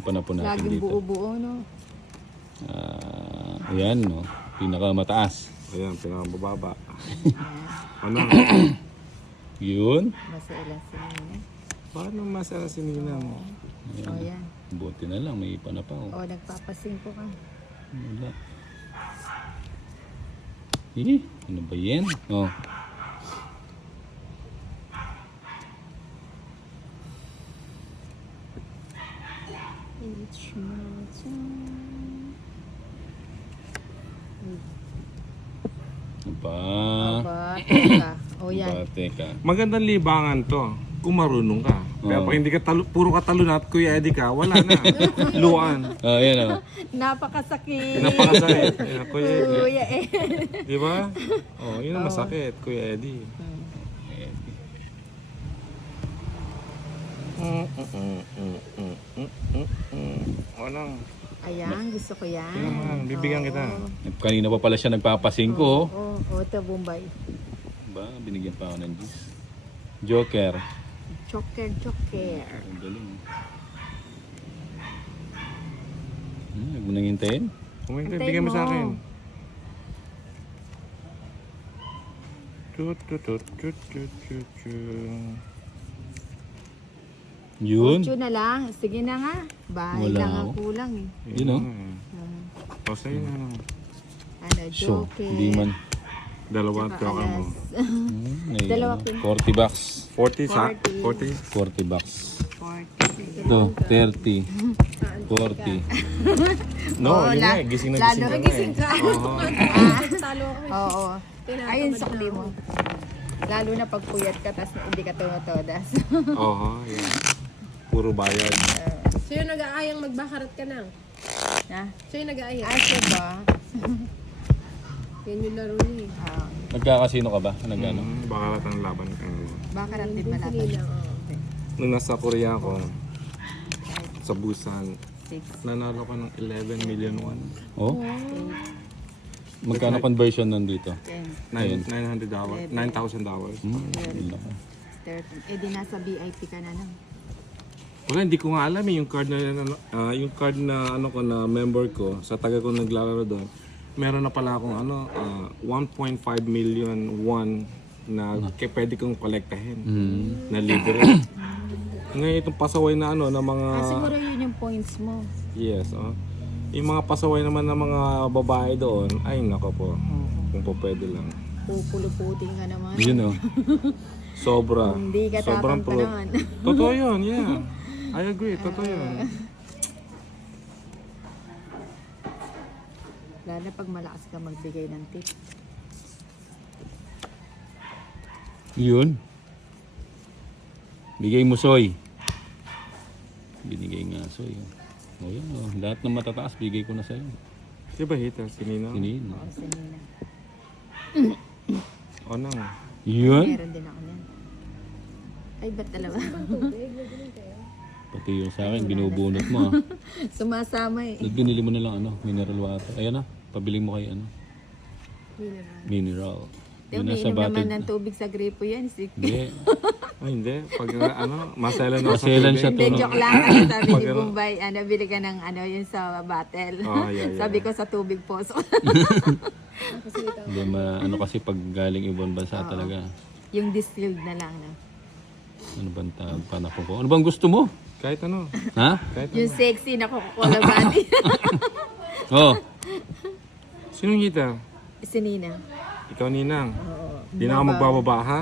Yung panapon natin Laging dito. buo-buo, no? Ayan, no? Pinakamataas. Ayan, pinakababa. Ano? Yun. Masela sinina. Paano masala si Ninang? O, yan. Buti na lang, may panapaw. O, nagpapasingko ka. Wala. Eh, ano ba yan? Oh. It's my time. Aba. Aba, teka. O, yan. Aba, teka. Magandang libangan to. Kung marunong ka. Pero Oo. pag hindi ka puro ka talunat, Kuya Eddie ka, wala na. Luan. Oh, yan oh. Napakasakit. Napakasakit. Ayan, Kuya Eddie. Kuya eh. Di ba? Oh, yun ang masakit, Kuya Eddie. Walang. Ayan, gusto ko yan. Tingnan mo lang, bibigyan kita. Kanina pa pala siya nagpapasingko. Oh. Oo, ito Bombay. Ba, binigyan pa ako ng juice. Joker. Choker, choker. Ang galing. Huwag mo nang hintayin. Kumingin, Antayin bigyan mo sa mo. akin. Tut, tut, tut, tut, tut, tut, tut. Yun. 8 na lang. Sige na nga. Bahay Wala lang ang ako. kulang eh. Yun oh. O, sa'yo na lang. Ano, So, joker. hindi man. Dalawa, Tsaka troka mo. alas. May, Dalawa ano, pin- 40 bucks. 40 sa? 40. 40? 40 bucks. 40. Ito, 30. 40. No, Oo, yun nga, gising na gising ka na gising ka. Oo. Talo ako. Oo. Ayun, sukli mo. Lalo na pag puyat ka, tas hindi ka tunotodas. Oo, yan. Puro bayad. So yung nag-aayang magbakarat ka na. Na? So yung nag-aayang. Asa ba? Yan yung laro niya eh. Nagkakasino ka ba? Nag-ano? Bakarat ang laban. Baka rin din Sige malapit. lang. Nung nasa Korea ako, sa Busan, 6. nanalo ko ng 11 million won. Oh? Magkano conversion nandito? 10. Ayun. $900. $9,000. Ang laki. 30. Eh di nasa VIP ka na lang. Wala, hindi ko nga alam eh, yung card na ano ko na member ko, sa taga ko naglalaro doon, meron na pala akong 1.5 million won na pwede kong kolektahin na libre. Ngayon itong pasaway na na mga Siguro yun yung points mo. yes, yung mga pasaway naman ng mga babae doon, ay nako po, kung po pwede lang. Pupuluputin ka naman. Yun oh. Sobra. Hindi ka Sobrang tatantanan. Totoo yun, yeah. I agree, totoo yun. Lalo na pag malakas ka magbigay ng tip. Yun. Bigay mo soy. Binigay nga soy. O yun oh. Lahat ng matataas bigay ko na sa'yo. Di ba hita, sinino? Sinin. O, sinina. O nang. Yun. Meron din ako yan. Ay, ba't dalawa? Pati yung sa akin, binubunot mo ah. Sumasama eh. Binili mo na lang mineral water. Ayan na, pabili mo kay mineral. Yung Yun na sa umiinom naman batid. ng tubig sa gripo yan. Hindi. Ay, hindi. Pag maselan ako sa Maselan tubig. siya Hindi, to. joke lang. Kasi sabi ni Pag ano- Bombay, bili ka ng yun sa battle. Oh, yeah. Sabi ko sa tubig po. So, Hindi kasi pag galing ibang bansa talaga. yung distilled na lang. No? Ano bang tawag panahon ko? Ano bang gusto mo? Kahit ano. Ha? Kahit Yung ano. sexy na Coca-Cola body. Oh. Sinong hita? Si Nina. Ikaw, Ninang. Hindi na ako magbababa, ha?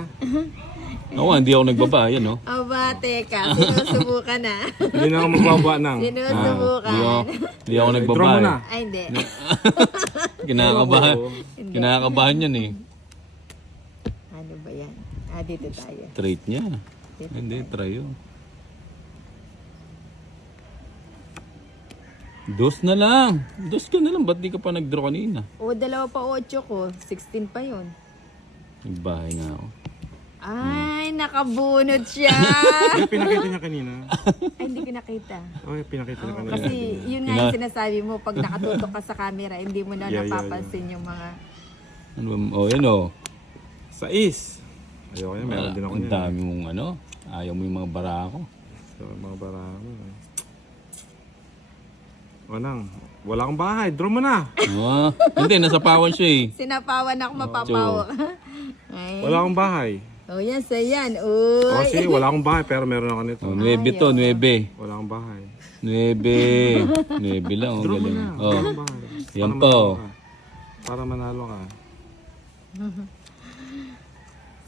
Ako, hindi ako nagbaba. Yan oh. Aba, teka. Sinusubukan na. Hindi na ako magbababa nang. Sinusubukan. Hindi ako Draw nagbaba. mo na. Eh. Ay, hindi. Kinakabahan. Oo. Kinakabahan yan eh. Ano ba yan? Dito tayo. Trait niya. Dito Hindi, try yun. Dos na lang. Dos ka na lang. Ba't di ka pa nag-draw kanina? O, 2 pa 8 ko. 16 pa yun. Nagbahay nga ako. Ay, nakabunod siya. Ay, pinakita niya kanina. Ay, hindi ko nakita. Ay, pinakita niya kanina. Kasi yun nga yung sinasabi mo, pag nakatutok ka sa camera, hindi mo na Yeah, yeah, napapansin yung mga... Ano ba? Oh, yan oh. Sais. Ayoko yan, meron din ako Ang niyan. dami mong ano. Ayaw mo yung mga bara ko. So, mga barako. Wala akong bahay. Draw mo na. Oh, hindi, nasa pawan siya eh. Sinapawan ako mapapawa. Ay. Wala akong bahay. Oh, yan, sa yan. O Uy. sige, wala akong bahay pero meron ako nito. Oh, 9 to, 9. Wala akong bahay. 9. 9 lang, oh, Draw mo galing. na. Oh, Wala akong bahay. yan Para po. manalo ka. Para manalo ka.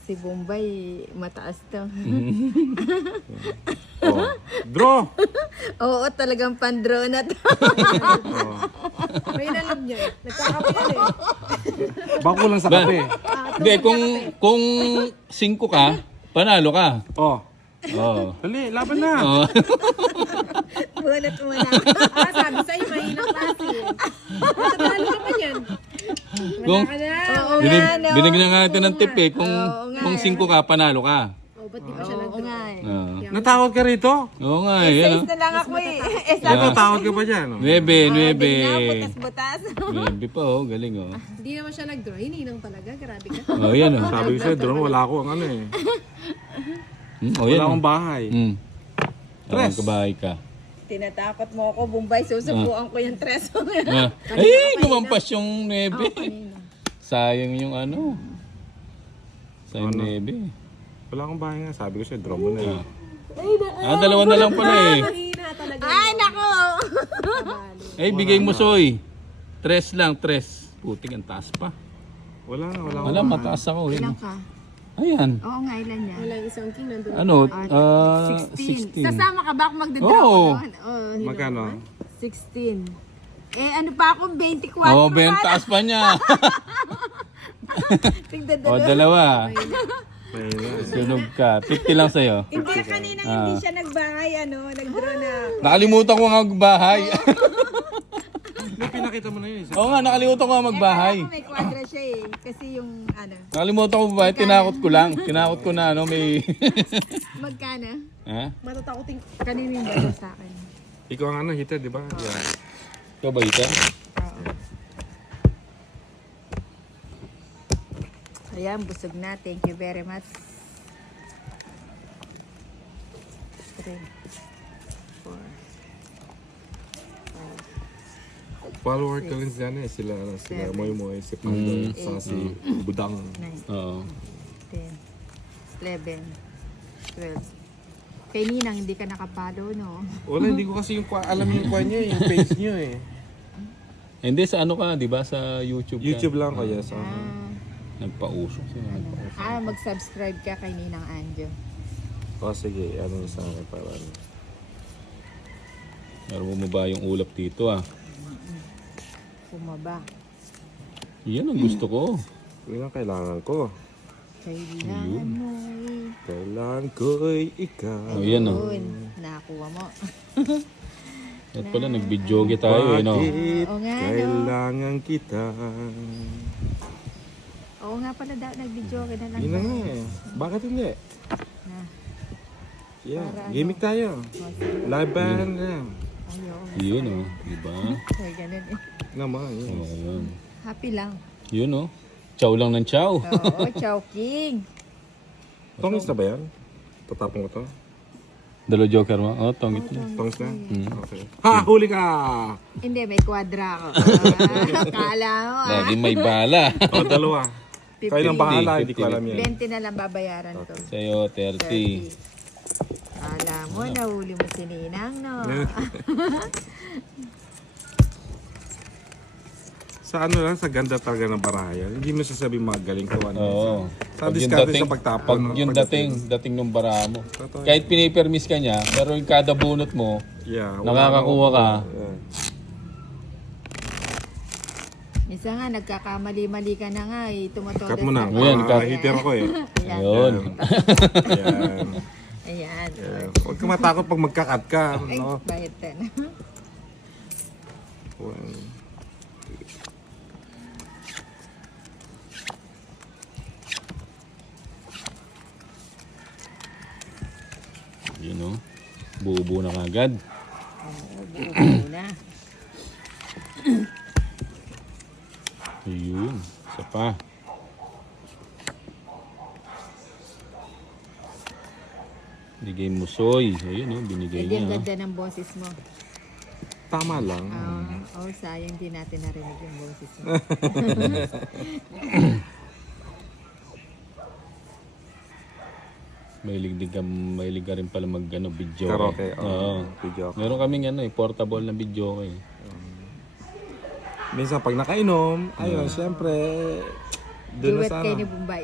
Si Bombay, mataas to. Oh. Draw! Oo, talagang pandro na to. Oh. May nalab niya. Nagkakape ka eh. Bako lang sa kape. Hindi, kung 5 ka, panalo ka. Oh. Oh. Dali, laban na. Oh. Bunot mo na. Sabi sa'yo, mahina klase eh. Matalo ka pa yan. Kung Wala ka na. Oo nga, no? binigyan nga natin ng tip eh. Kung, Oo nga kung 5 ka, panalo ka. Oh, ba't di pa siya Oo nag-draw? nga eh. Oh. Natakot ka rito? Oo nga eh. Yan, Size na lang ako eh. Eh, sabi Ito, takot ka pa dyan. 9, Oh. 9. butas-butas. 9 pa oh, galing oh. Hindi naman siya nag-draw. Hininang talaga. Grabe ka. Oh, yan oh. Sabi ko sa'yo, draw, wala ako ang ano eh. Oh, yan Wala oh. akong bahay. Tres. Kabahay ka. Tinatakot mo ako, Bombay. Susubuan ko yung tres. Ah. Ay, lumampas yung 9. Sayang yung ano. Sayang 9. Wala akong bahay nga. Sabi ko sa'yo, draw mo na eh. Dalawa na lang pala eh. Mahina talaga. Ay, nako! Ay, bigay mo soy. 3 lang, 3. Putik, ang taas pa. Wala nga, wala akong Wala, bahay. mataas ako. Ilan Yun. ka? Ayan. Oo nga, ilan yan? Walang isang king nandun. Ano? 16. 16. Sasama ka ba kung magdadraw Oo. ko doon? Oh, Magkano? 16. Eh, ano pa ako? 24. Oh, taas pa niya. Tigda O, dalawa. Mahina. Sunog ka. 50 lang sa'yo. Hindi, kanina hindi siya nagbahay, nagdraw na. Nakalimutan ko nga magbahay. May pinakita mo na yun. Oo nga, nakalimutan ko nga magbahay. Kaya may kwadra siya eh. Kasi yung, Nakalimutan ko magbahay. Tinakot ko lang. Tinakot ko na may... magkano? Ha? Matatakotin. Kanina yung bala sa akin. Ikaw ang ano, hitter, di ba? Yeah. Ikaw ba ito? Oo. Ayan, busog na. Thank you very much. 3, 4, Follower ko rin dyan eh. Sila Moy Moy, si Pandoy, saka si Budang. 9, Oo. 10, 11, 12. Kay Ninang, hindi ka nakapalo, no? Wala, hindi ko kasi alam yung kwan niyo, yung page niyo eh. Hindi, sa ano ka, di ba? Sa YouTube ka. YouTube lang ko, yes. Nagpausok siya. Mag-subscribe ka kay Ninang Anjo. O sige, ano sa akin para ano. Meron mo ba yung ulap dito ah? Bumaba. Yan ang gusto ko. Yun ang kailangan ko. Kailangan mo Kailangan ko'y ikaw. Oh, yan oh. yun. Nakakuha mo. At pala, nag-videoge tayo eh, no? Bakit Oo nga, no? kailangan kita? Oo nga pala daw, nag-video ka na lang. Yun na nga eh. Bakit hindi? Na. Yeah, Para ano? gimmick tayo. Live band yan. Ayaw. Yun oh. Diba? Ay, ganun eh. Naman, yun. Oh, yun. Happy lang. Yun oh. Chow lang ng chow. Oo, Chow King. Tongis na ba yan? Tatapon ko to? Dalo joker mo? Oh, tongit na. Tongis na? Okay. Ha! Huli ka! Hindi, may kwadra ako. Kala mo Lagi may bala. O, dalawa. Kayo nang bahala, hindi ko alam yan. 20 na lang babayaran ko. Sa'yo, 30. Kala mo, nahuli mo si Ninang, no? Sa ano lang, sa ganda talaga ng barayan. Hindi mo sasabing magaling ko ano. Oo. Sa diskarte sa pagtapon. Pag yung dating ng bara mo. Totoo. Kahit pinipermis ka niya, pero yung kada bunot mo, Yeah, nakakakuha ka. Yeah. Minsan nga, nagkakamali-mali ka na nga eh. Tumatodas Cut mo na. Ayan, cut. Hitter ako eh. Ayun. Ayan. Ayan. Yeah. Huwag ka matakot pag magka-cut ka. Ay, No? bayad na. Yun oh. Buo-buo na kagad. Oo, na. Ayun. Isa pa. Bigay mo soy. Ayun oh, binigay Hindi, ang niya. ganda ng boses mo. Tama lang. Sayang din natin narinig yung boses mo. Mahilig ka rin pala mag video. Karaoke. Oo. Video. Meron kaming portable na video eh. Minsan pag nakainom, ayun, syempre, doon na Duet sana. kayo ni Bombay.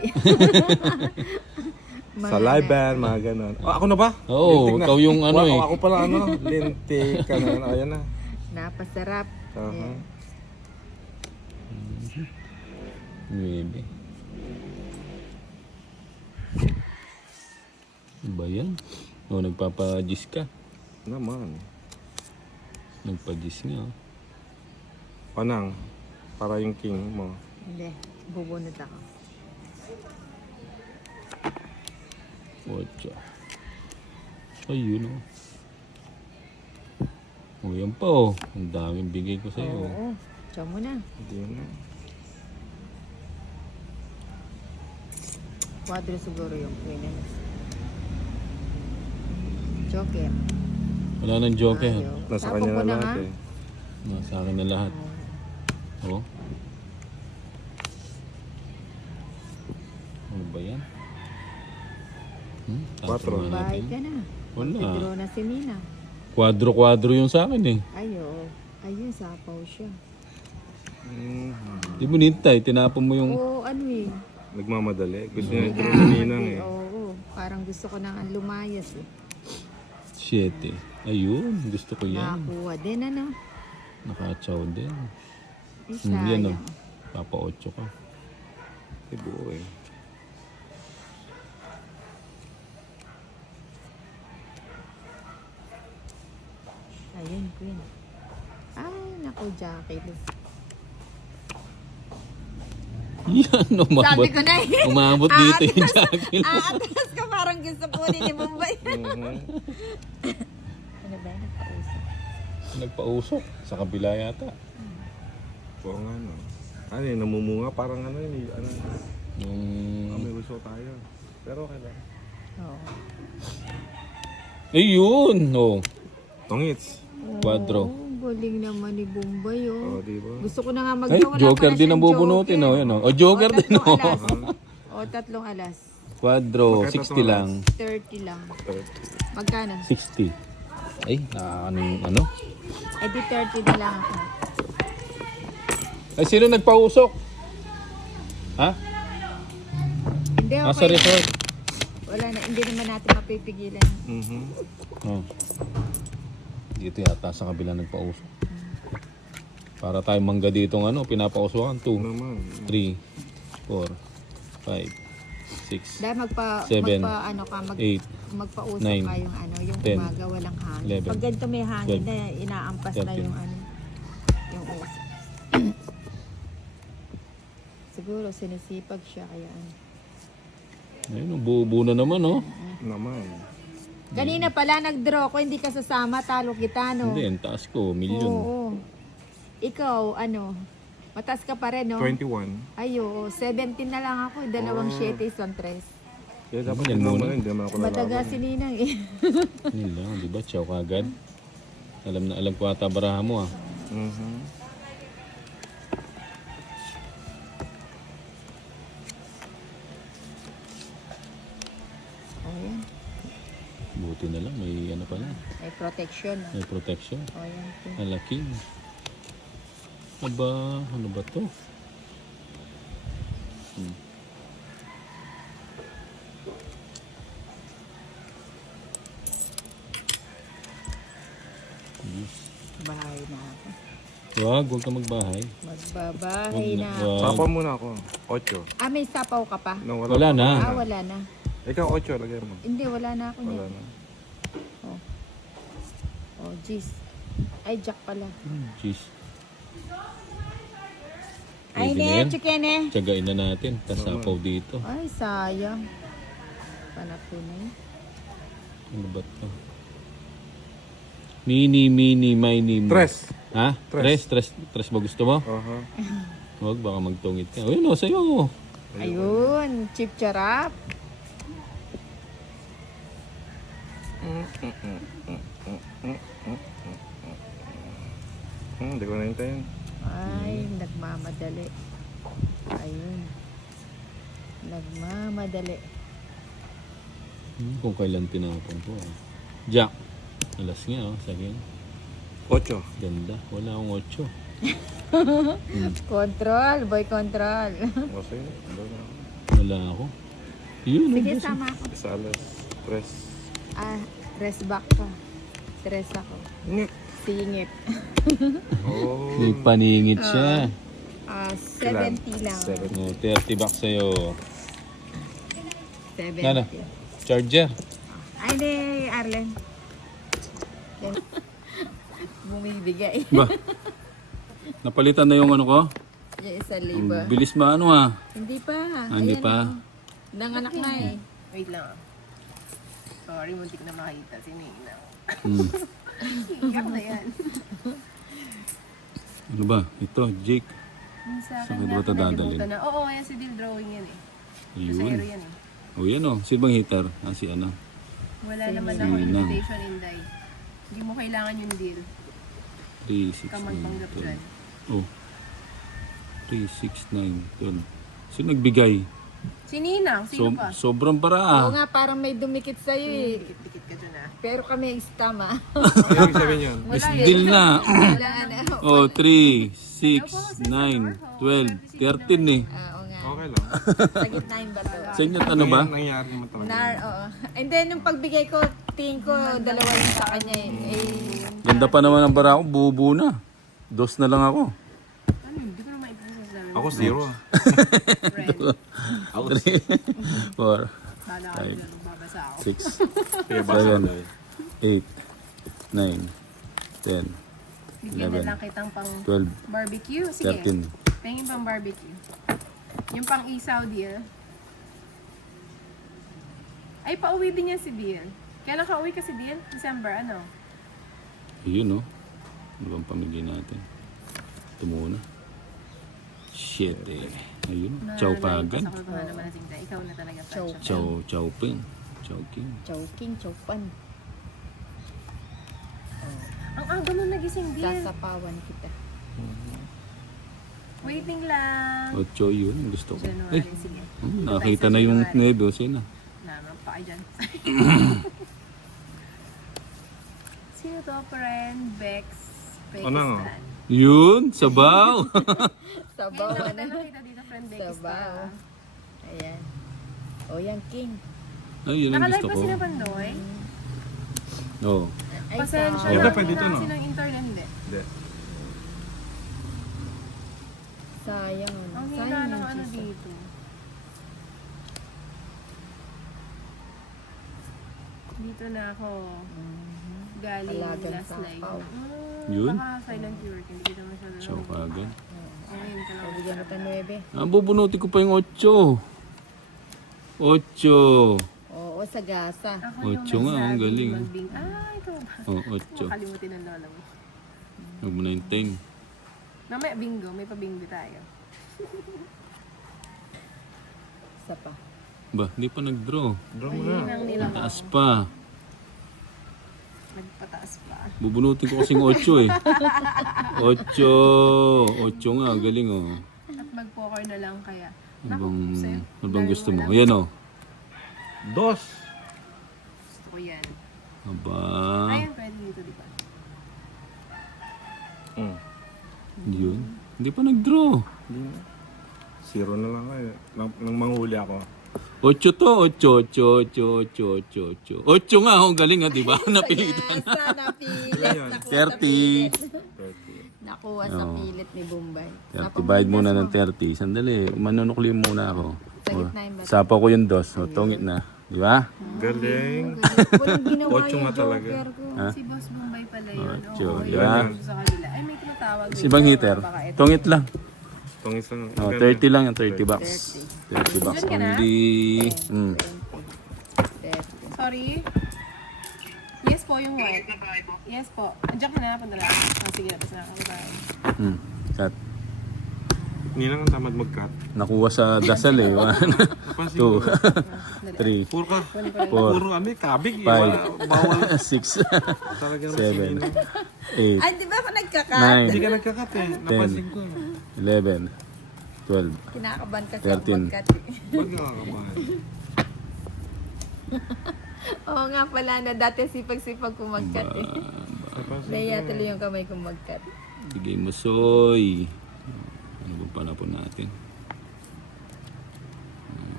Sa live band, mga ganon. Oh, ako na ba? Oo, Lintik na. ikaw yung ano eh. Ako pala lintik ka na. Ayan na. Napasarap. Aha. Maybe. Ano ba yan? O, nagpapajis ka. Naman. Nagpajis nga. Panang, para yung king mo. Hindi, bubunot ako. Ocho. Ayun o. O, yan pa o. Ang daming bigay ko sa'yo. Oo. Tiyo mo na. Hindi na. Quadro siguro yung queen. Joker. Wala nang joker. Ayaw. Nasa Tapon kanya ko na nga. lahat eh. Nasa akin na lahat. O. Ano ba yan? Quatro. Tatanungin Bahay natin. ka na. Wala. Magpidro na si Nina. Quadro-quadro yung sa akin eh. Ayun, sapaw siya. Di mo nintay, tinapon mo yung... Oo, ano eh. Nagmamadali. Gusto niya yung ni Ninang eh. Oo, parang gusto ko nang lumayas eh. 7. Ayun, gusto ko yan. Nakakuha din ano. Nakachaw din. Yan o. Sayang. Papa 8 ka. Ibuo eh. Ayun, queen. Ay, naku, Jackie. Yan, umabot. Sabi ko na eh. Umabot dito yung jacket. Atras ka parang gusto ko ni Bombay. Ano ba yun? Nagpausap. Nagpausok. Sa kabila yata. Oo nga no. Ano yun, namumunga parang ano yun. Ano, Yung... may gusto tayo. Pero okay lang. Oo. Ayun! Oh. Tongits. Quadro. Oh, galing naman ni Bombay Oo, oh. diba? Gusto ko na nga Ay, magsawa. joker din ang bubunutin. Oh. Yan, oh. O, joker din. Oh. Tatlong alas. Quadro, Magkano 60 lang. 30 lang. Magkano? 60. Ay, ano yung ano? Eh di 30 na lang ako. Ay, sino nagpausok? Ha? Hindi, Ah, sa okay. resort. Wala na, hindi naman natin mapipigilan. Oh. Dito yata sa kabila nagpausok. Para tayo mangga dito ng ano, pinapausukan. 2, Naman. 3, 4, 5, 6, Dahil Seven, ano ka, 8, magpausap nine, ka yung ano, yung 10, umaga walang hangin. 11, Pag ganito may hangin 12, na inaampas na 13. yung ano, yung usap. Siguro sinisipag siya kaya ano. ayun, buo-buo na naman, oh. Naman. Kanina pala nag-draw ko, hindi ka sasama, talo kita no. Hindi, ang taas ko, milyon. Oo. Ikaw, ano, mataas ka pa rin no? 21. Ay, oo, 17 na lang ako, dalawang 7, isang 3. Kaya dapat Yan yun muna. naman, hindi naman ako Madaga lalaban. si Ninang eh. Yun lang, di ba? Chow kagad. Alam na alam ko ata baraha mo, ah. Oh, yan. Buti na lang, may ano pala. May protection. May protection. Oh, yan. Malaki. Aba, ano ba to? Yes. Bahay na ako. Huwag ka magbahay. Magbabahay Wag na na. ako. Wag. Sapa muna ako. 8. Ah, may sapaw ka pa? No, Wala na. Wala na. Ikaw 8, lagay mo. Hindi, wala na ako Wala niyan. na. Oh, jeez. Ay, jack pala. Jeez. Ay, Pwede na ne, yan. chicken eh. Tiyagain na natin. Kasapaw dito. Ay, sayang. Panapunay. Ano ba to? Mini, mini. Tres. Ha? Tres ba gusto mo? Aha. Huwag, baka magtungit ka. Ayun o, sa'yo. Ayun, chip charap. Hindi ko nahintayin. Ay, nagmamadali. Ayun. Nagmamadali. Kung kailan tinapon ko. Jack. Alas nga, sabi. 8. Ganda. Wala akong 8. Control, boy control. Kasi, Wala ako. Yun. Sige, oh, sama ako. sa alas 3. Rest back ka. Stress ako. Singit. Oh. May paningit siya. 70 lang. 30 bucks sa'yo. 70. Ano? Charger. Ay, hindi, Arlen. Bumibigay. Ba? Napalitan na yung ano ko? Yung 1,000. Ang bilis maano ah. Hindi pa. Hindi Ayan, pa. oh. Nanganak na eh. Wait lang. Sorry, muntik na makita si Nina. Hmm. Iyak na yan. Ano ba? Ito, Jake. Yung sa Saan akin ba ito nga, dadalhin? pinalimutan na. Oo, yan si Dil drawing yan eh. Sa Yun. Aero yan eh. O yan o. Si bang heater? Si ano? Wala naman Si ako Nina. invitation Inday. Hindi mo kailangan yung deal. 3, 6, Ka 9, magpanggap dyan. 12. Oh. 3, 6, 9, 12. Sino nagbigay? Si Ninang, sino pa? Sobrang para Oo ah. nga, parang may dumikit sa'yo eh. Dikit-dikit ka dyan ah. Pero kami scam ah. Ano yung sabihin yun? Miss Deal na. Wala na. Oh, 3, 6, 9, 12, 13 eh. Oo nga. Okay lang. Sa gitna yung bato. Sa inyo ano ba? Nangyari naman talaga. Oo. And then, nung pagbigay ko, tingin ko, dalawa yung sa kanya eh. Ganda pa naman ang bara ko. Bubu na. 2 na lang ako. Ano, hindi ko na maipisasabi mo. Ako 0 ah. Friend. 4, Bala ka dyan, babasa ako. 6, Kaya basa 7, ko. 8, 9, 10, Bigyan na lang kitang pang 12, barbecue. Sige. 13. Tingin pang barbecue. Yung pang isaw deal. Ay, pauwi din yan si Bill. Kaya nakauwi ka si Bill? December, ano? Ayun oh. Ano bang pamigay natin? Ito muna. Shit eh. Ayun. Chow kagad. Sa kulungan naman na Singda. Ikaw na talaga. Chow. Chow ping. Chow king. Choking, chopan. Ang aga mo nagising, Bill. Sasapawan kita. Waiting lang. Ocho yun. Gusto ko. January, Eh, sige. nakita na yung nebos yun ah. Naman pa kayo dyan. Sino to, friend? Bex. Ano nga? Pakistan. Yun, sabaw. Sabaw Ngayon na. lang nakita dito, friend Bex. Sabaw. Ayan. O, yan, king. Ay, yun ang Nakalive gusto ba ko. sila Pandoy? Oo. Ay, Pasensya Ito, na. pwede ito, no? Kasi ng internet, hindi. Hindi. sayang. Ang hina Sayang ng yung ano cheese. dito. Dito na ako galing Palagang last live. sapaw. Yun. Baka silent work, hindi kita masyado. Chow kagad. Ayun ka lang. Pabigyan mo tayo 9. Ah, bubunutin ko pa yung 8. 8. Oo, sa gasa. Ako Ocho yung nga, ang nagsabing galing. magbing- ikaw ba? Oh, 8. Makalimutin ang lola mo. Huwag mo na yung ting. Mamaya bingo, may pa-bingo tayo. Isa pa. Ba, hindi pa nag-draw. Draw mo Ayun na. ang nila ko. Taas pa. Nagpataas pa. Bubunutin ko kasing 8 eh. 8 nga, galing oh. At mag-poker na lang kaya. Ano Naku, bang, sa'yo. ano bang Dahil gusto mo? wala- Ayan oh. 2. Gusto ko yan. Aba. Ayun, pwede dito, di ba? Yun. Hindi pa nag-draw. 0 na lang kayo. Nang manghuli ako. 8 to. 8 nga, oh, galing ha, di ba? Napilitan. Gasa, napilit. Ilan yun? Nakuha sa 30. pilit. 30. Nakuha sa pilit ni Bombay. 30. Divide muna ng 30. Sandali, manunukli muna ako. Sa gitna yung bato. Sapa ko yung 2. So, tungit na. Di ba? Galing. Walang ginawa Ocho yung nga talaga. joker ko. Si Boss Bombay pala yun. Ocho, Oo, di yun ba? yung sa kanila. Ay, may tumatawag. Si bang heater? Tungit lang. Itong isang... Oh, 30 lang yung 30 bucks. 30 bucks Diyan ka na? only. 30. Sorry? Yes po, yung white. Yes po. Andiyan ka na, punta lang. Sige, labas na ako. Bye. Cut. Hindi lang ang tamad mag-cut. Nakuha sa dasal eh. 1, 2, 3, Puro ka. 4, Puro kami, kabig. 5, Bawal 6, talaga naman 7, sinino. 8, Ay, di ba ako nagka nagkakat. 9, Hindi ka nagkakat eh. Napansin ko. 11, 12. Kinakaban kasi 13. ako magkat. Ba't nakakabahan? Oo nga pala na dati sipag-sipag ko magkat eh. Napansin Naiya tuloy yung kamay kong magkat. Bigay mo, Soy. Ano bang panapon natin?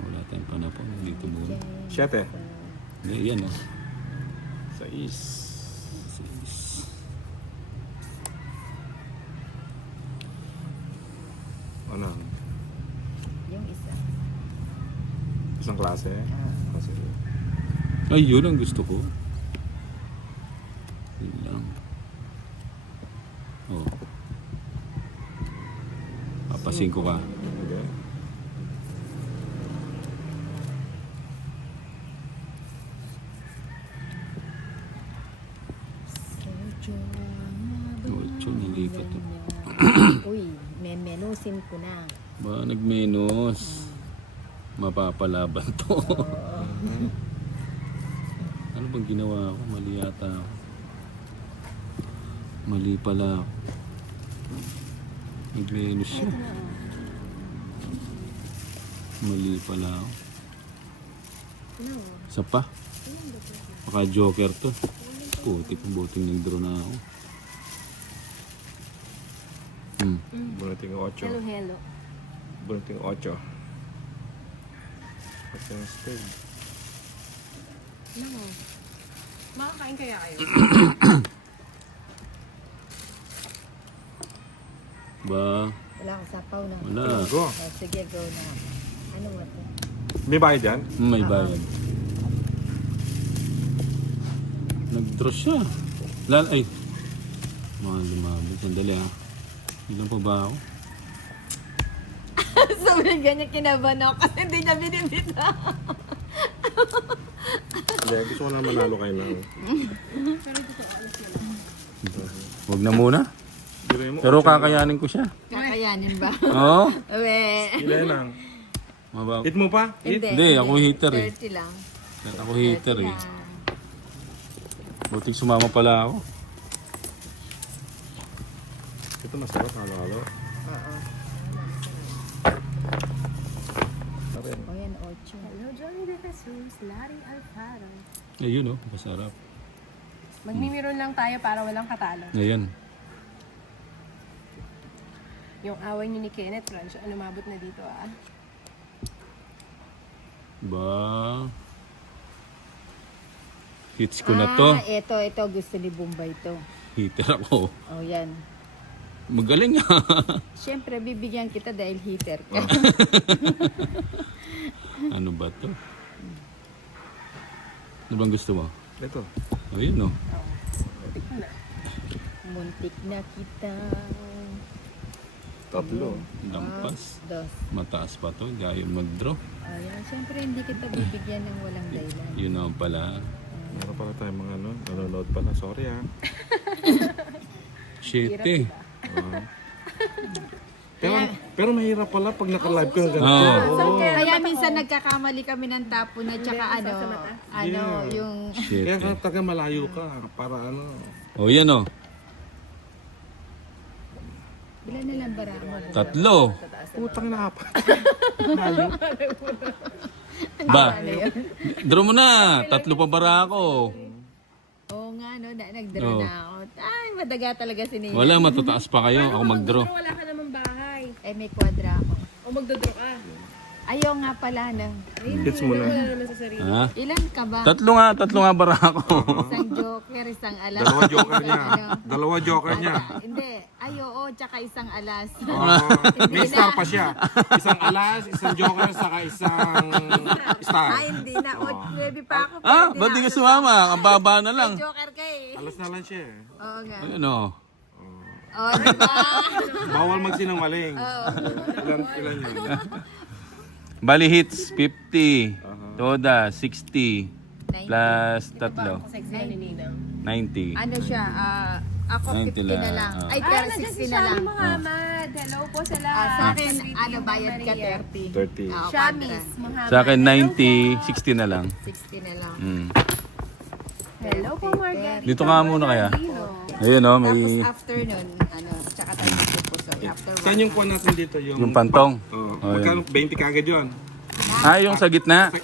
Wala tayong panapon. Dito muna. 7. Yan, oh. 6. Ano? Yung isa. Isang klase? Kasi, Ay, yun ang gusto ko. Yun lang. Oh. Papasin ko ka. okay. Ocho, nilipat to. Uy, memenusin ko na. Ba, nagmenos. Mapapalaban to. Ano bang ginawa ko? Mali yata ako. Mali pala ako. Nagmenos siya. Mali pala ako. Isa pa? Baka joker to. Putik ang buting nag-draw na ako. Bunuting 8. Hello. Bunuting 8. Kasi yung spade. Ano? Makakain kaya kayo? Ba? Wala akong sapaw na. Wala. Go. Oh, sige, go na. Ano mo ito? May bayad yan? May bayad. Nag-draw siya. Ay. Mga lumabot. Sandali ha. Ilan pa ba ako? Sabi ganyan kinabahan ako kasi hindi niya binibita. Hindi, gusto ko na manalo kayo ng... Huwag na muna. Gawin mo. Pero kakayanin ko siya. Kakayanin ba? Oo. Uwe. Ilan lang. Mababa. Hit mo pa? Hit? Hindi, ako hitter eh. 30 lang. Ako hitter 30 eh. lang. Buting sumama pala ako. Ito masarap, halo-halo. Oo. Sarin. O yan, 8. Hello, Johnny De Jesus, Larry Alfaro. Ayun oh, masarap. Magmimiron lang tayo para walang katalo. Ayan. Yung away niyo ni Kenneth Ranch, ano mabot na dito ah. Ba. Hits ko na to. Ito gusto ni Bombay to. Hitter ako. Oh, yan. Magaling nga. Siyempre, bibigyan kita dahil heater ka. Ano ba to? Ano bang gusto mo? Ito. Ayun oh. Muntik na kita. 3. Lampas. Dos. Mataas pa to. Gaya mag-draw. Ayan, siyempre hindi kita bibigyan ng walang dahilan. Yun naman pala. Meron pala tayo mga ano, nanonood pala. Sorry ah. Shit eh. Pero mahirap pala pag naka-live ka ng ganito. Oo. Kaya minsan nagkakamali kami ng tapo na tsaka Yeah. yung... Shit Kaya eh. taga malayo ka para ano. Oh, yan oh. Ilan na lang bara mo? 3. Putang na apat. Ba? Draw mo na. 3 pa bara ako. Oo nga, no? Nag-draw Oo. na ako. Ay, madaga talaga si Nina. Wala, matataas pa kayo. Ako mag-draw. Pero wala ka namang bahay. Eh, may kwadra ako. O magdodraw ka. Ayaw nga pala, no? Hits mo na. Wala naman sa sarili. Ha? Ilan ka ba? 3 nga bara ako. Isang joker, isang alas. Dalawa joker niya. Ano? Dalawa joker niya. Hindi. Ay, oo, tsaka isang alas. May star pa siya. Isang alas, isang joker, saka isang star. Ay, hindi na. O, 9 pa ako. pero Ah, hindi ba't na di ka ako sumama? Ang baba na lang. Joker ka eh. Alas na lang siya eh. Oo nga. Ayun oh. Oo, diba? Bawal magsinungaling. Ilan yun? Bali hits, 50. Toda, 60. 90. Plus 3. Sexy na ni Ninang. 90. Ano siya, ako 90 50 na lang. lang. Ah. Ay, pero 60 na lang. Muhammad. Hello po sa lahat. Sa akin, ano, bayad ka 30. 30. Ako, Shamis Muhammad. Sa akin Hello 90, po. 60 na lang. 60 na lang. Mm. Hello po, Margaret. Dito nga muna kaya. Ayun oh, Tapos may afternoon, tsaka tayo magpupusol. After Saan yung kuha natin dito? yung pantong. Oh, Oh, magkano? 20 kagad yun. Ah, yung sa gitna.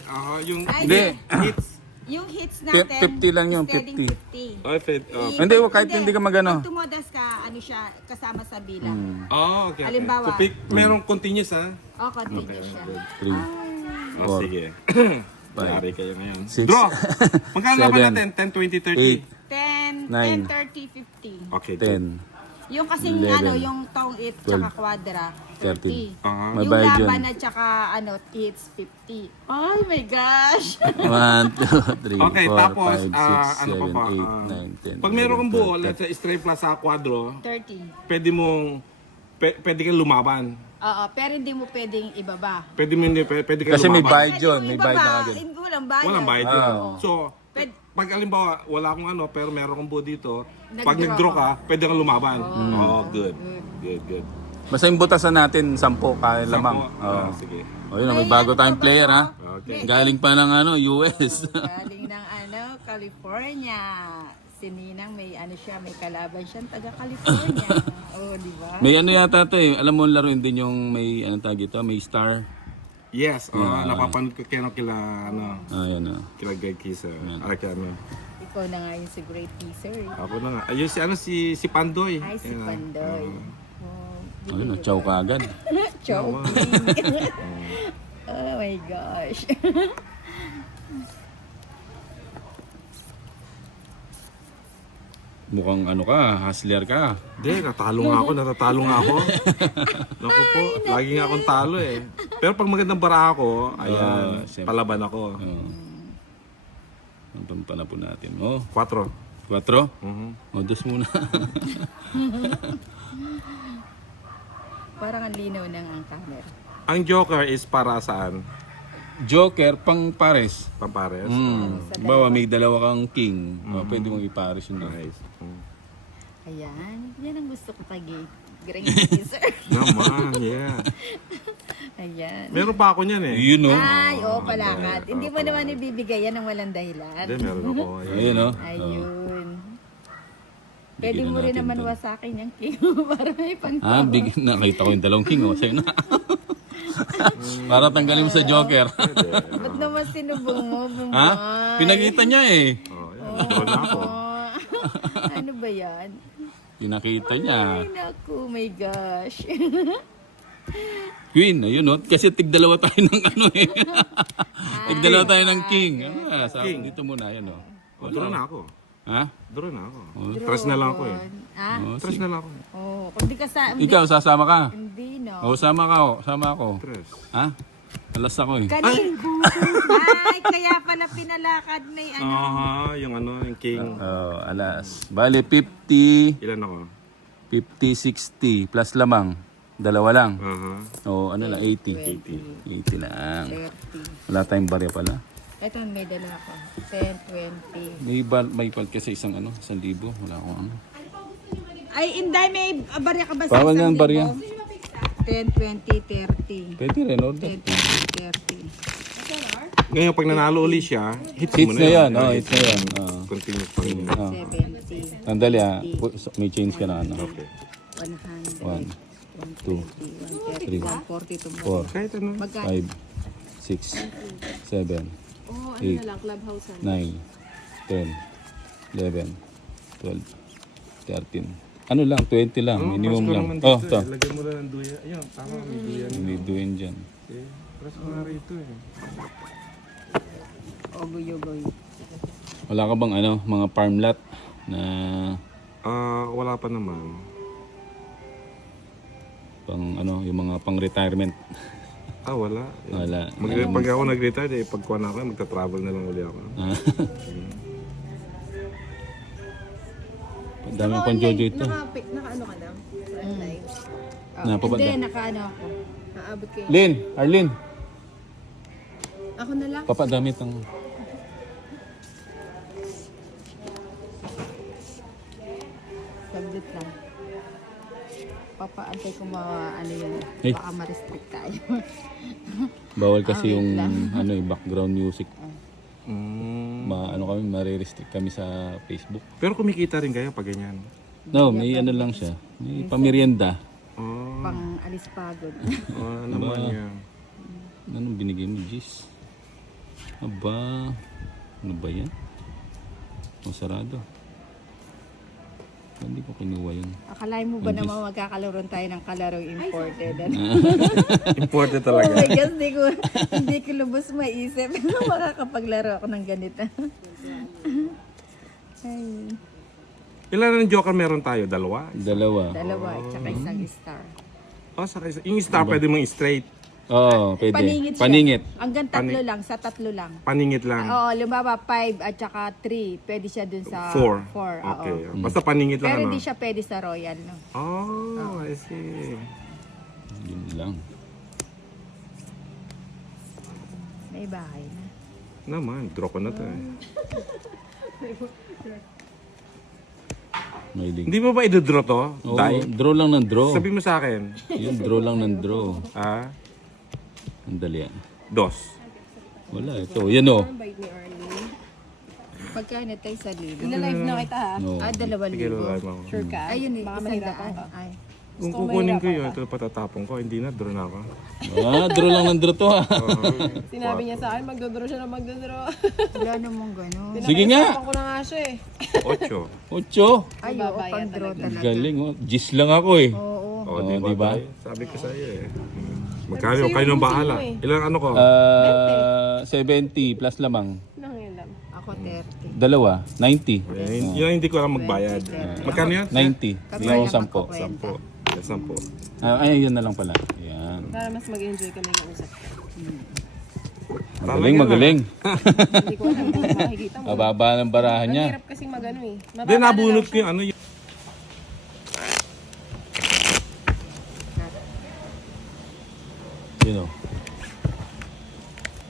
Yung Hindi. hits. Yung hits natin, 50 lang yun, steading 50. 50. Oh, fit. Oh. Hindi, kahit hindi ka magano. Pag tumodas ka, ano siya, kasama sa bilang. Oh, okay. Halimbawa. So, merong continuous ha? O, continuous siya. 3, Oh, 4, sige. Five, Yari kayo ngayon. 6, Draw! Magkano naman 7, natin? 10, 20, 8, 30? 10, Nine. 10, 30, 50. Okay, 10. 10, Yung kasing 11, ano, yung tong it, tsaka 12, quadra, 13. 30. Ah. May Yung bayad laban yun. at tsaka ano, hits 50. Oh my gosh! 1, 2, 3, Okay, 4, tapos, 5, 6, ano pa 7, ba? 8, 9, 10. Pag meron kang buo, let's say, straight plus sa quadro, 30. pwede mong, pwede kang lumaban. Oo, pero hindi mo pwedeng ibaba. Pwede mo hindi, pwede kang Kasi may lumaban. bayad yun, may bayad na agad. Walang bayad. Walang bayad yun. Ah. So, Pwede- pag alimbawa, wala akong ano, pero meron kang buo dito, pag Nag-draw nag-draw ka. ka, pwede kang lumaban. Oh, good. Good, good. Basta yung butasan natin, 10 kaya lamang. Sampo. Oo. Sige. Oh, yun, may bago tayong player ha. Okay. Galing pa ng ano, US. Galing ng ano, California. Si Ninang may ano siya, may kalaban siyang taga California. Oh, di ba? May ano yata to eh. Alam mo laruin din yung may ano tawag ito, may star. Yes, napapanood ko kila, ano, Ah, yan ah. kila Greg Kisa. Kaya ano. Ikaw na nga yung si Great Teaser. Ako na nga. Ayun si, ano, si Pandoy. Ay, si Yan. Pandoy. Ayun, chow ka agad. Choking. Oh my gosh. Mukhang ano ka, hustler ka. Hindi, natatalo nga ako. Naku po, lagi nga akong talo eh. Pero pag magandang bara ako, ayan, siyempre. palaban ako. Ang pampana po natin. Oh, 4. 4. Mhm. O, dos muna. Parang ang linaw ng ang camera. Ang Joker is para saan? Joker, pang pares. Pampares? Bawa may dalawa kang king. O, pwede mong ipares yun doon. Nice. Ayan. Yan ang gusto ko kay Great Teaser. Naman, yeah. Ayan. Meron pa ako niyan eh. Yun o. Ay, palakad. Hindi mo naman ibibigay yan ng walang dahilan. Hindi, meron ako. Ayun o. Ayun. Pwede Bigyan mo na rin natin naman to. wasakin yung king para may pantawag. Ah, nakita ko yung dalawang king o. Sa'yo na. Para tanggalin mo sa Joker. Ba't naman sinubong mo? Ha? Pinakita niya eh. Oh, yeah. Draw na ako. Ano ba yan? Pinakita niya. Ay, naku, my gosh. Queen, ayun o. Kasi tigdalawa tayo ng ano eh. Tigdalawa tayo ng king. Ah, sabi dito muna, yan o. Oh, draw na ako. Ha? Draw na ako. Tres na lang ako eh. Ah? Oh, Tres na lang ako. Oh, kung di ka sa... Hindi, ikaw, sasama ka. hindi no. O, sama ka o. Sama ako. Tres. Ha? Alas ako eh. Kanin. Ay, kaya pala pinalakad may ano. Yung ano, yung king. Oh, alas. Bale, 50, Ilan ako? 50, 60, plus lamang. Dalawa lang. Uh-huh. O, ano lang, 80. 80 lang. 30. Wala tayong barya pala. Ito, may dala ko. 10, 20. May bal kasi isang ano, 1,000. Wala akong ano. Ay, Inday, may barya ka ba Bawal nga ang barya. 10, 20, 30. Pwede rin, order. 10, 20, 30. Ngayon, pag nanalo uli siya, hits Hits mo na yan, Yeah, hits na yan. Oh. Continuous pa rin. 70, Sandali ah, may change ka na ano. Okay. 100, 1, 2, 130, 140 tomorrow. 4, Kahit ano. Magkano? 5, 6, 7, Oh, ano 8, na lang, clubhouse na. 9, 10, 11, 12, 13. Ano lang, 20 lang, minimum lang. Oh, ito. Lagyan mo lang ng duya. Ayun, tama, may duya. Hindi doing dyan. Eh, press mo na rito eh. Ogoy-ogoy. Wala ka bang ano, mga farm lot na Wala pa naman. pang ano, yung mga pang retirement? Wala. Wala. Pag ako nag-retire, pagkuha na ako, magta-travel na lang uli ako. Dami akong Jojo ito. Naka-ano ka lang? Live. Napabad Hindi, na. nakaano ako. Naabot kayo. Lin, Arlene, Ako na lang. papadamit ang... Saglit lang. Papaantay ko ano yun. Hey. Baka ma-restrict tayo. Bawal kasi wait yung lang. ano, background music. Ano kami, marirestrict kami sa Facebook. Pero kumikita rin kayo pag ganyan. No, may ano lang siya. May pamerienda. Oh, Pang alis pagod. ano naman yan. Anong binigay mo, Jis? Aba, ano ba yan? Masarado. Hindi ko kinuha yun. Akalain mo ba naman magkakalaroon tayo ng kalarong imported? Important Oh talaga. my gosh, hindi ko lubos maisip na makakapaglaro ako ng ganito. Ay, Ilan ng joker meron tayo? Dalawa? Dalawa. tsaka isang star. Oh, yung star pwede mong straight. Oo, pwede. Paningit siya. Paningit. Hanggang tatlo lang, sa tatlo lang. Paningit lang. Oo, lumaba 5 at saka 3. Pwede siya dun sa 4. 4. Okay. Basta paningit lang Pero ano? hindi siya pwede sa royal, no? Oh, I see. Yun lang. May bahay na. Naman, draw ko na to eh. May link. Hindi mo ba i-draw to? Oo, Dai? draw lang ng draw. Sabi mo sa akin. Yun, draw lang ng draw. Ah, Ang dali yan. dos. Wala, ito. Yan o. Bite ni Arnie. Pagkain na tayo sa libo. Ila-live na kita ha. No. 2,000. Sige, live ako. Sure ka? Ayun eh, Baka isang mahirapan daan. ka. Ay. Kung Gusto ko kukunin ko mahirapan yun, ka. ito patatapon ko. Hindi na, draw na ako. Draw lang ng draw to ha. Sinabi niya sa akin, magdodraw siya na magdodraw. Wala namang gano'n. Sige nga. Pinapalisapan ko na nga siya eh. 8. 8. Ay, oo, Babayan pang draw talaga. Galing oh. Gis lang ako eh. Oo. Oh, Oh, di ba? di ba? Sabi ko sa iyo eh. Magkano? Kayo nang bahala. Ilang ano ko? 70 plus lamang. Nangilam. Ako 30. Dalawa, 90. Yun ang hindi ko lang magbayad. Magkano yan? 90. Kami Yung na 10. magkukwenta. 10. Ay, yun na lang pala. Yan. Para mas mag-enjoy kami kausap. Magaling, magaling. Hindi ko alam kung makikita mo. Mababa ng barahan niya. Mahirap kasing magano eh. Hindi, nabunot ko yung ano yun. Yun o.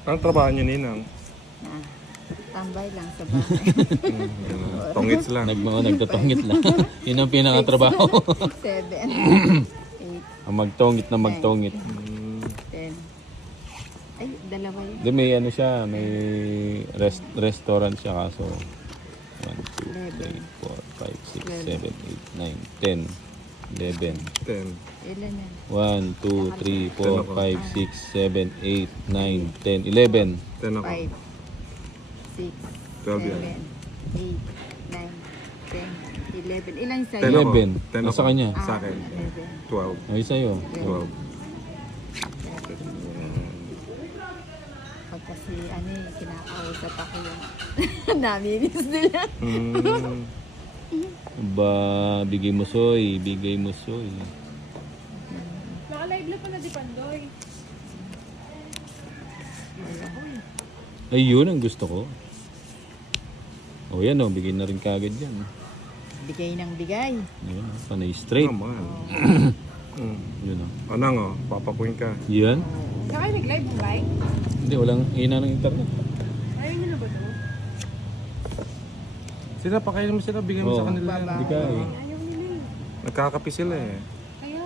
Ang trabaho nyo, Ninang? Tambay lang sa bahay. Tongits lang. Nagtatongit lang. Yun ang pinakatrabaho. 7, 8, Ang magtongit na magtongit. 10. Ay, dalawa yun. Di may ano siya, may restaurant siya kaso 1, 2, 3, 4, 5, 6, 7, 8, 9, 10, 11. 10. Ilan yan? 1, 2, 3, 4, 5, 6, 7, 8, 9, 10, 11. 10 ako. 5, 6, 12 7, yan. 8, 9, 10, 11. Ilan sa'yo? 10 ako. 11. 10 Nasa ako. kanya. Sa akin. 11. 12. Ay, sa'yo. 12. Pag kasi ano eh, kinakausap ako yun. Naminis nila. Ba, bigay mo soy, bigay mo soy. Naka-live lang pala di Pandoy. Ay, yun ang gusto ko. O yan o, bigay na rin kagad yan. Bigay ng bigay. Yun, panay straight. Naman. Yun o. Anong oh, papakuin ka. Yan? Kaya nag-live mo ba? Hindi, walang ina ng internet. Ayaw nyo na ba ito? Sila, pakain mo sila, bigyan mo Oo. sa kanila. yan. Hindi ka eh. Ayaw nila eh. Nagkakapi sila eh. Kaya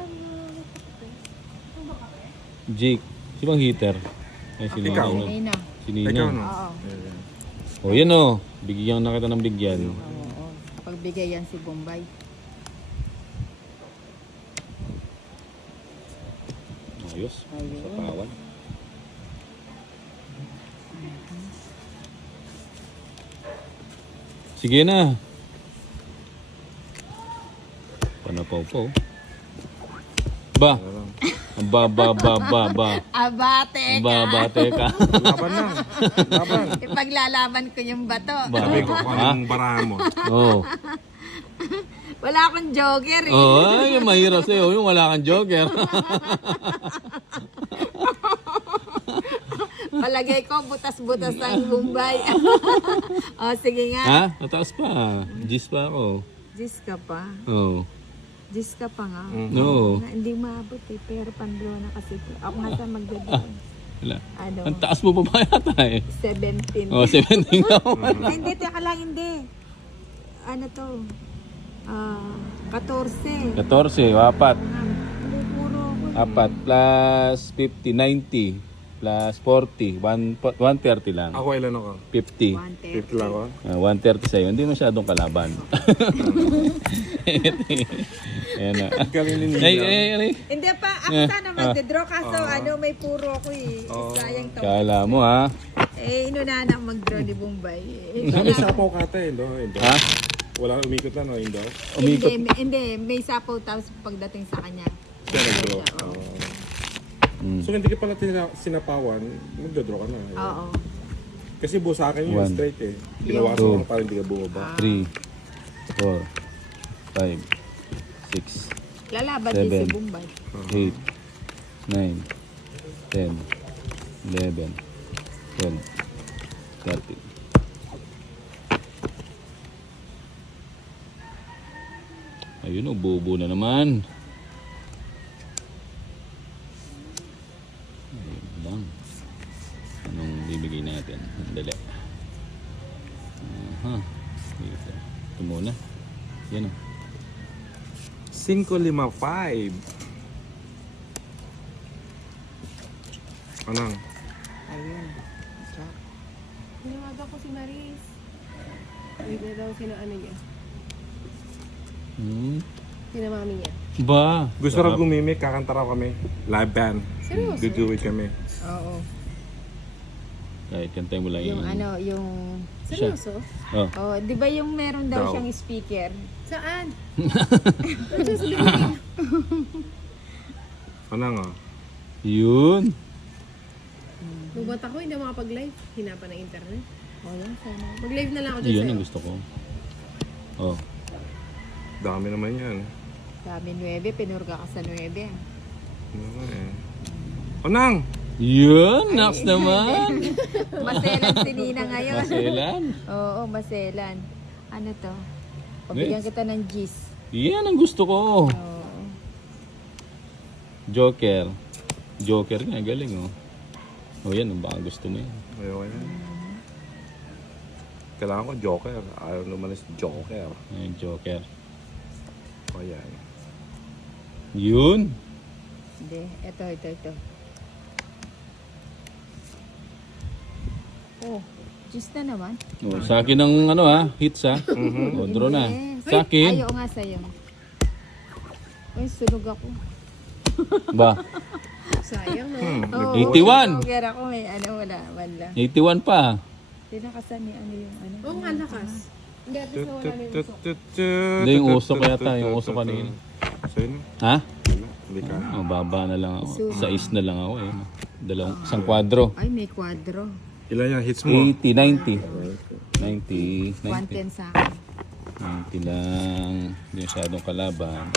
Jake, si bang heater? Ay, si Ikaw. Nina. Nina. Si Ikaw Nina. no? Oo. O yan o, bigyan na kita ng bigyan. Oo. Pagbigay yan si Bombay. Ayos, Ayun. sa pawan. Sige na. Panapaw po. Ba, ba. Abate ka. Babate ka. Laban na. Laban. Ipaglalaban ko yung bato. Sabi ko kung anong barahan mo. Oo. Wala akong joker eh. Oh, ay, yung mahirap sa'yo. Yung wala kang joker. Palagay ko, butas-butas ang Bombay. O, sige nga. Ha? Mataas pa. Gis pa ako. Jis ka pa. Oo. Jis ka pa nga. No. Na, hindi maabot eh. Pero pandraw na kasi. Ako nga sa magdadaan. Wala. Ano? Ang taas mo pa ba yata eh? 17. Oh, 17 na ako. Hindi, teka lang, hindi. Ano to? 14. 14, apat. Hindi, puro ako. 4 plus 50, 90. plus 40. 130 lang. Ako ilan ako? 50. 50 lang ako? 130 sa'yo. Hindi masyadong kalaban. Ayan na. Galing ni Ay. Hindi pa, ako sana magde-draw kaso may puro ako eh. Sayang to. Kala mo ha. Inunahan ako mag-draw ni Bombay. May sapaw kata eh, no? Ha? Wala umikot na, no? Indo? Umikot. Hindi, may sapaw tapos pagdating sa kanya. Siya nag-draw. So hindi ka pala sinapawan, magdodraw ka na. Oo. Kasi buo sa akin yun, One. straight eh. Ginawasan Two. ko para hindi ka bumaba. 3, 4, 5, 6, Lalaban din si Seven. Bombay. 8, 9, 10, 11, 12, 13. Ayun, bobo na naman. Ayun lang. Anong bibigay natin? Dali. Aha. Dito. Ito muna. Yan o. 555. Anong? Ayun. Tinawagan ko si Maris. Wait na daw sino ano niya. Sino mami niya. Ba? Gusto raw gumimik, kakanta raw kami. Live band. Seryoso? Guguwit kami. Oo. Kahit kantay mo lang Yung yun. yung... Seryoso? Oh. Oh, di ba yung meron daw Daw. siyang speaker? Saan? Anong oh? Yun. Bumata ko, hindi ako makapag-live. Hinapa ng internet. Oh, yan. Sana. Mag-live na lang ako dyan Yun sa'yo. ang gusto ko. Oh. Dami naman yan. Sabi 9, pinurga ka sa 9. Ano nga eh. Anong? Yun, Nax naman. Maselan si Nina ngayon. Maselan. Oo, maselan. Ano to? Pabigyan kita ng G's. Yan ang gusto ko. Oo. Joker. Joker nga, galing oh. Oh yan, baka gusto mo yan. Ayaw yan. Kailangan ko joker. Ayaw naman is joker. Ayun, Joker. O yan. Yun. Hindi, ito. Oh, G's na naman. Oh, sa akin ang ano hits ha. Oh, draw na. Sa akin. Ayaw nga sa'yo. Uy, sunog ako. Ba? Sayang, no? Oh, 81. Joker ako may wala. 81 pa. Tinakasan ni yung Oo nga, lakas. Hindi, at least nawala na yung uso. Hindi, yung uso ko yata, yung uso kanina. Sa'yo na? Ha? Hindi ka. Oh, baba na lang ako. Sa is na lang ako eh. Isang kwadro. Ay, may kwadro. Ilan yung hits mo? 80, 90. 90, 90. 110 sa akin. 90 lang. Hindi masyadong kalaban.